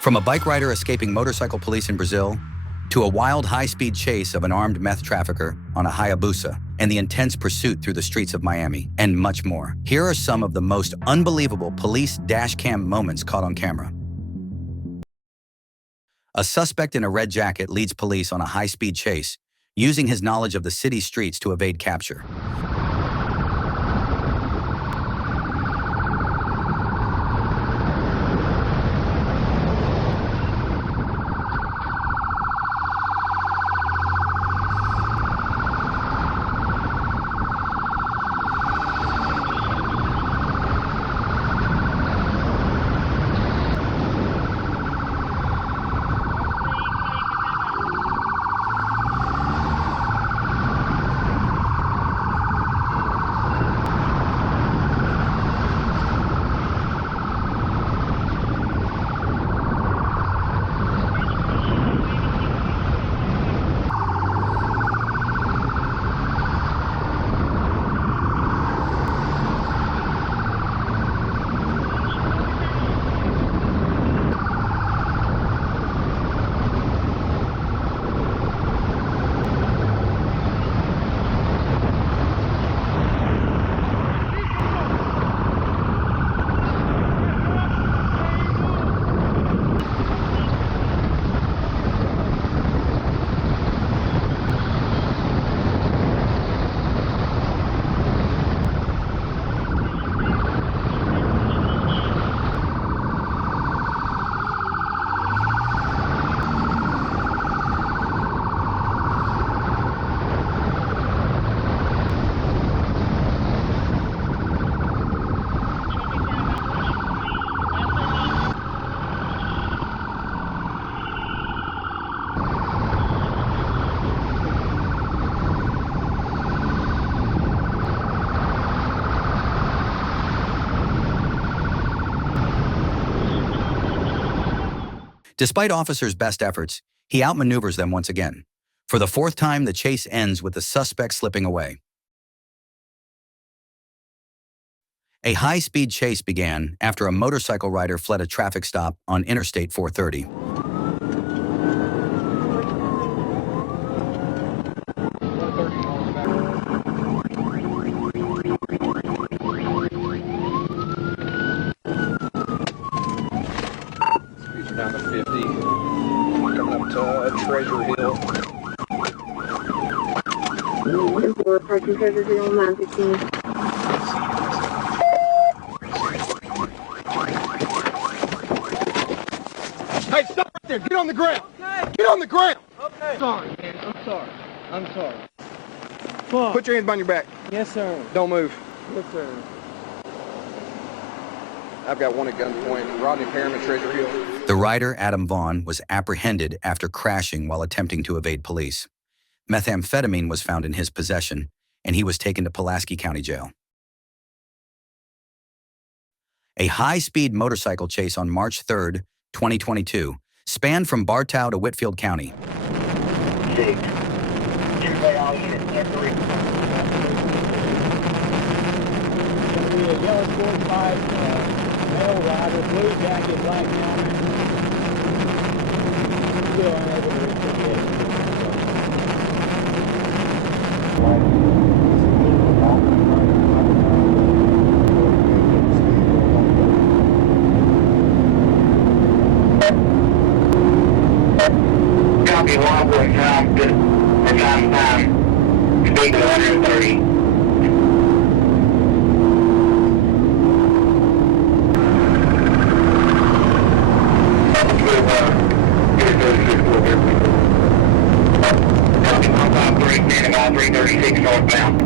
From a bike rider escaping motorcycle police in Brazil, to a wild high-speed chase of an armed meth trafficker on a Hayabusa, and the intense pursuit through the streets of Miami, and much more. Here are some of the most unbelievable police dashcam moments caught on camera. A suspect in a red jacket leads police on a high-speed chase, using his knowledge of the city's streets to evade capture. Despite officers' best efforts, he outmaneuvers them once again. For the fourth time, the chase ends with the suspect slipping away. A high-speed chase began after a motorcycle rider fled a traffic stop on Interstate 430. Down to 50, coming up to Treasure Hill. Approaching Treasure Hill, 915. Hey, stop right there! Get on the ground! Okay. Get on the ground! Okay. Sorry, man. I'm sorry. Fuck. Put your hands behind your back. Yes, sir. Don't move. Yes, sir. I've got one at gunpoint. Rodney Perriman, Treasure Hill. The rider, Adam Vaughn, was apprehended after crashing while attempting to evade police. Methamphetamine was found in his possession, and he was taken to Pulaski County Jail. A high-speed motorcycle chase on March 3rd, 2022, spanned from Bartow to Whitfield County. 6. Tuesday, all units, F3. Gonna be a yellow sport bike, male rider, blue jacket, black helmet. Still unable to reach the gate. Copy 1.5, good. For time. Speed 130. Copy 153, standing by 336 northbound.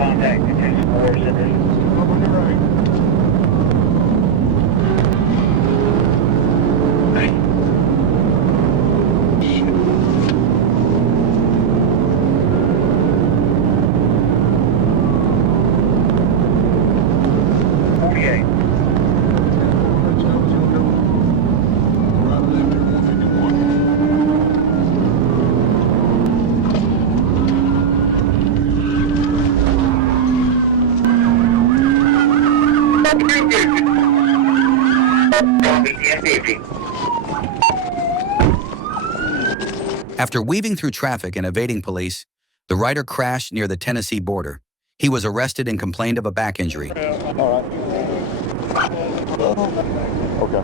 Contact attention force at this. On your right. Thank you. 1 safety. After weaving through traffic and evading police, the rider crashed near the Tennessee border. He was arrested and complained of a back injury. All right. Okay.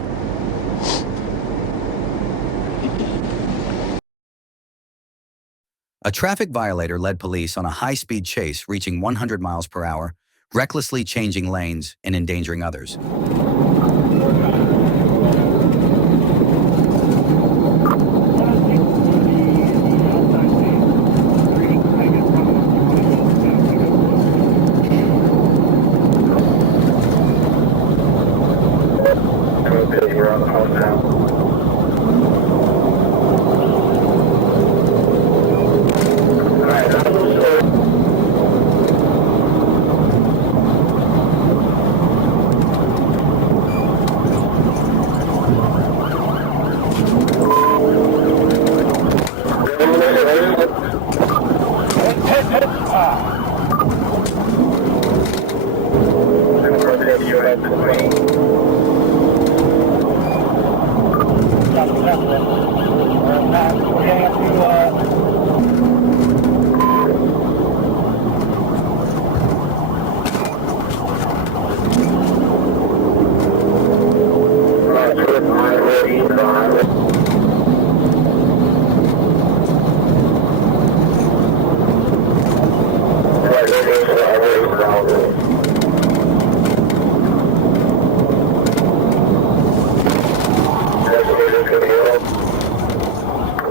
A traffic violator led police on a high-speed chase reaching 100 miles per hour, recklessly changing lanes and endangering others. We're on the phone now.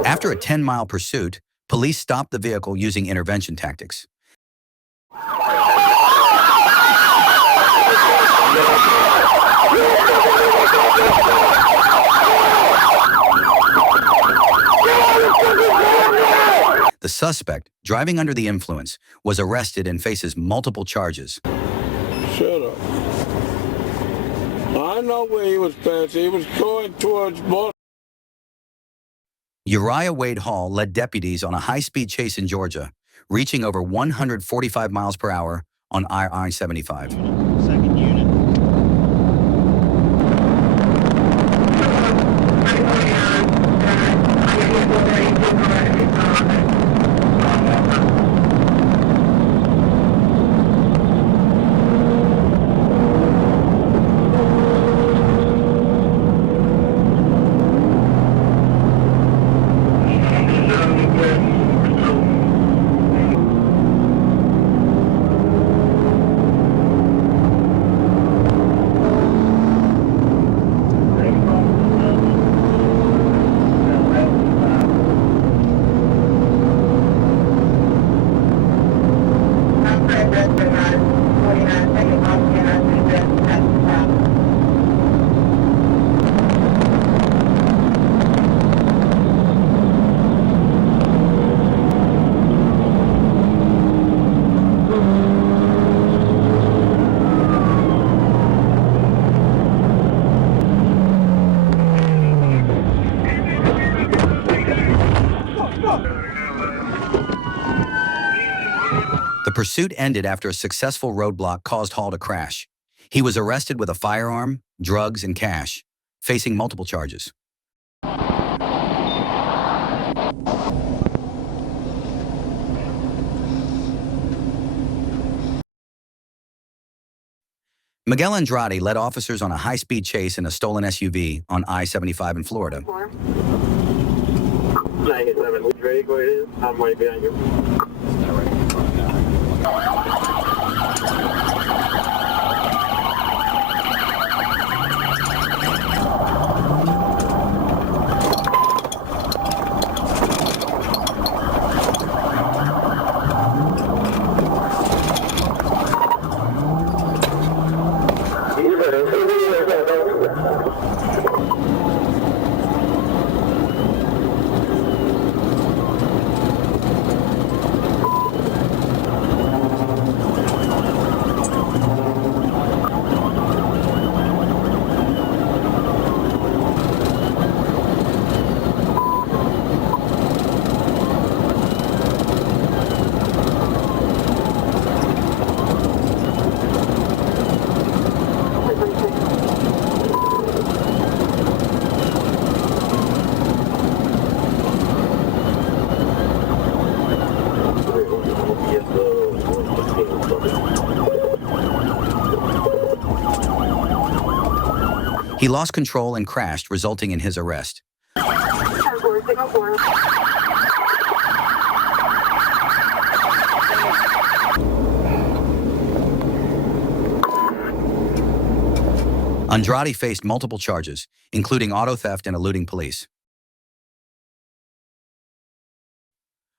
After a 10-mile pursuit, police stopped the vehicle using intervention tactics. The suspect, driving under the influence, was arrested and faces multiple charges. Shut up. I know where he was passing. He was going towards Baltimore. Uriah Wade Hall led deputies on a high-speed chase in Georgia, reaching over 145 miles per hour on I-75. Second unit. The pursuit ended after a successful roadblock caused Hall to crash. He was arrested with a firearm, drugs, and cash, facing multiple charges. Miguel Andrade led officers on a high-speed chase in a stolen SUV on I-75 in Florida. 97, ready to go ahead? I'm right behind you. He lost control and crashed, resulting in his arrest. Andrade faced multiple charges, including auto theft and eluding police.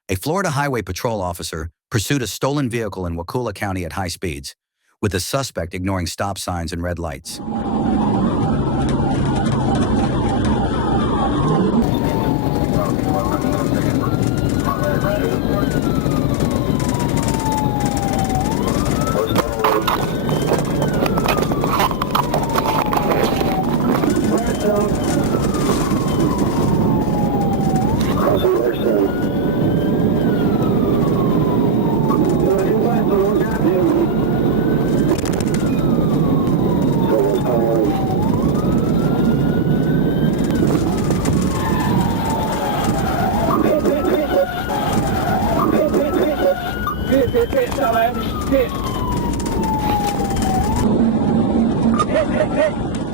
A Florida Highway Patrol officer pursued a stolen vehicle in Wakulla County at high speeds, with the suspect ignoring stop signs and red lights.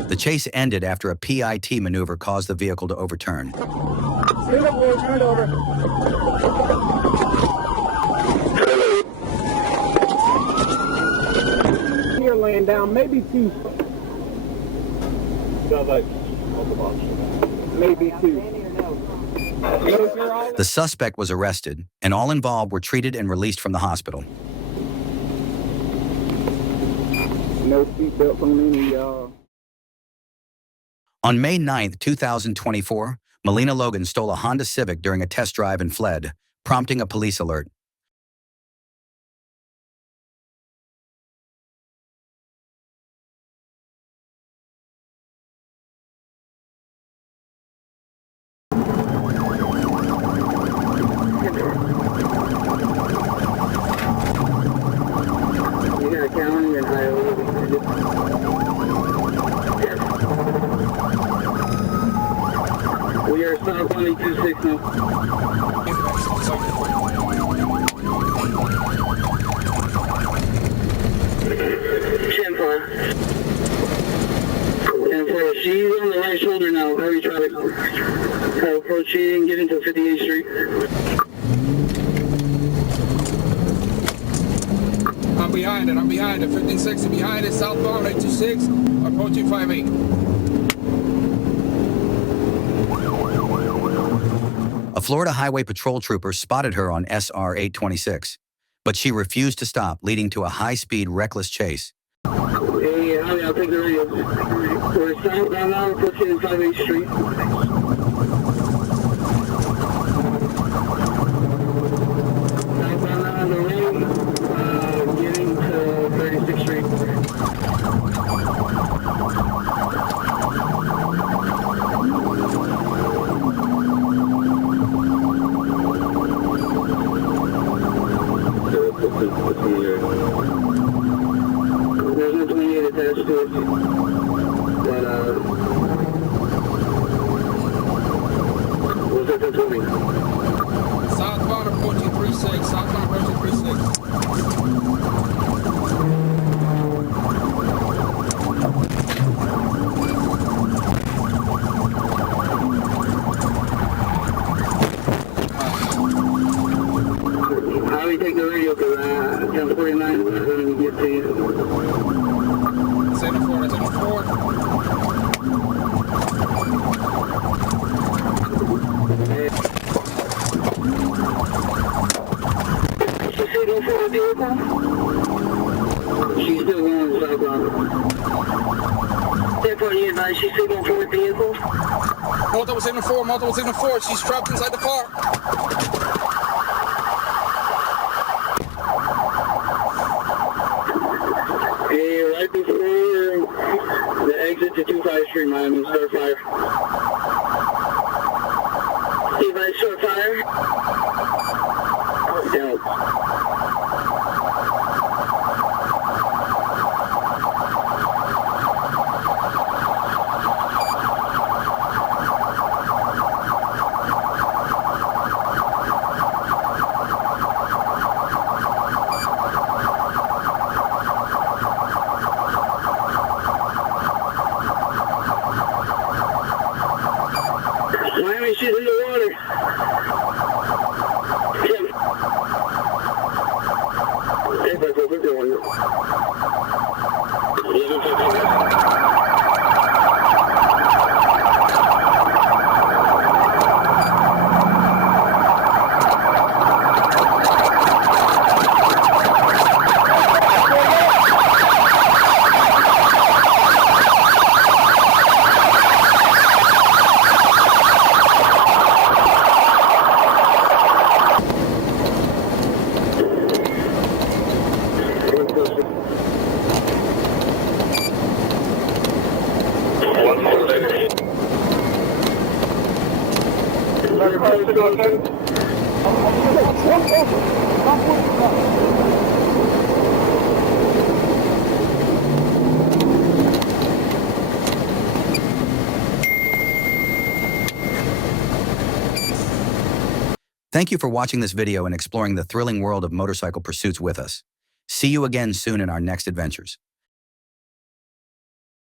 The chase ended after a PIT maneuver caused the vehicle to overturn. You're laying down, maybe two. Maybe two. The suspect was arrested, and all involved were treated and released from the hospital. No seatbelt on any, y'all. On May 9, 2024, Melina Logan stole a Honda Civic during a test drive and fled, prompting a police alert. County and Iowa. We are south 126 now. And she's on the right shoulder now. Heavy traffic. Approaching, get into 58th Street. I'm behind it. 1560 behind it, southbound 826, approaching 58. A Florida Highway Patrol trooper spotted her on SR 826, but she refused to stop, leading to a high-speed, reckless chase. Hey, I'll take the radio. We're southbound now, approaching 58th Street. Southbound now on the road, getting to 36th Street. There's no 28 attached to it, but what's that for 20? Southbound approaching 36, southbound approaching 36. How do you take the radio? Because 1049 is not going to get to you. 74, that's 74. She's still going for a vehicle? She's still going southbound. 1048 advice, she's still going for a vehicle? Multiple signal 4, she's trapped inside the car. Hey, right before the exit to 25th Street, Miami, start fire. Steve, I start fire. Help. back over there on you. Thank you for watching this video and exploring the thrilling world of motorcycle pursuits with us. See you again soon in our next adventures.